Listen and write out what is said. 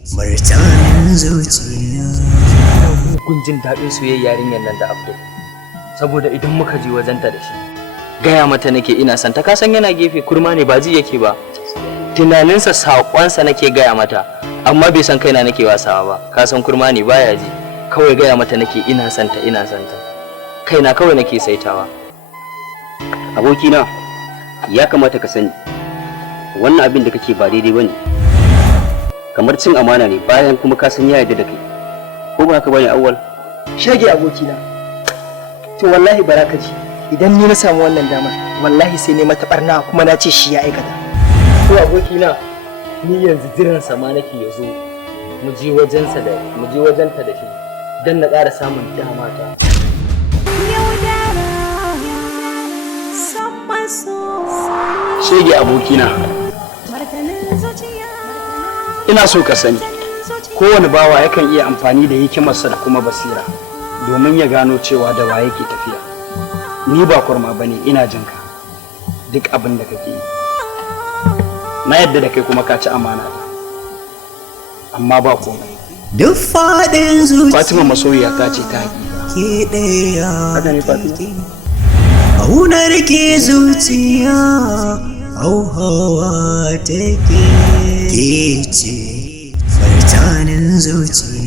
Martanin zuciya. Kun jin daɗin soyayya yarinyar nan da Abdul. Saboda idan muka je wajenta da shi, gaya mata nake ina son ta, kasan yana gefe kurma ne ba ji yake ba. Tunaninsa saƙonsa nake gaya mata, amma bai san kaina nake wasawa ba. Kasan kurma ne baya ji. Kawai gaya mata nake ina son ta, ina son ta. Kaina kawai nake saitawa. Abokina, ya kamata ka sani wannan abin da kake ba daidai bane. Kamar cin amana ne bayan kuma ka san ya yarda da kai. Ko ba haka bane Awwal? Shege abokina. To wallahi baraka ji. Idan ni na samu wannan damar, wallahi sai ne mata barna kuma na ce shi ya aikata. To abokina, ni yanzu jiran sama nake yazo. Mu je wajenta da shi. Dan na ƙara samun dama ta. Shege abokina, ina so ka sani kowane bawa yakan iya amfani da hikimarsa da kuma basira domin ya gano cewa da waye ke tafiya. Ni ba kurma bane, ina jin ka duk abin da kake yi. Na yadda da kai kuma ka ci amana, amma ba komai. Duk faɗin zuciya Fatima masoyiya ta ce ta haƙiƙa. ke ɗaya. Haka ne Fatima? Aunar ke zuciya, hawa take ke ce. Martanin zuciya.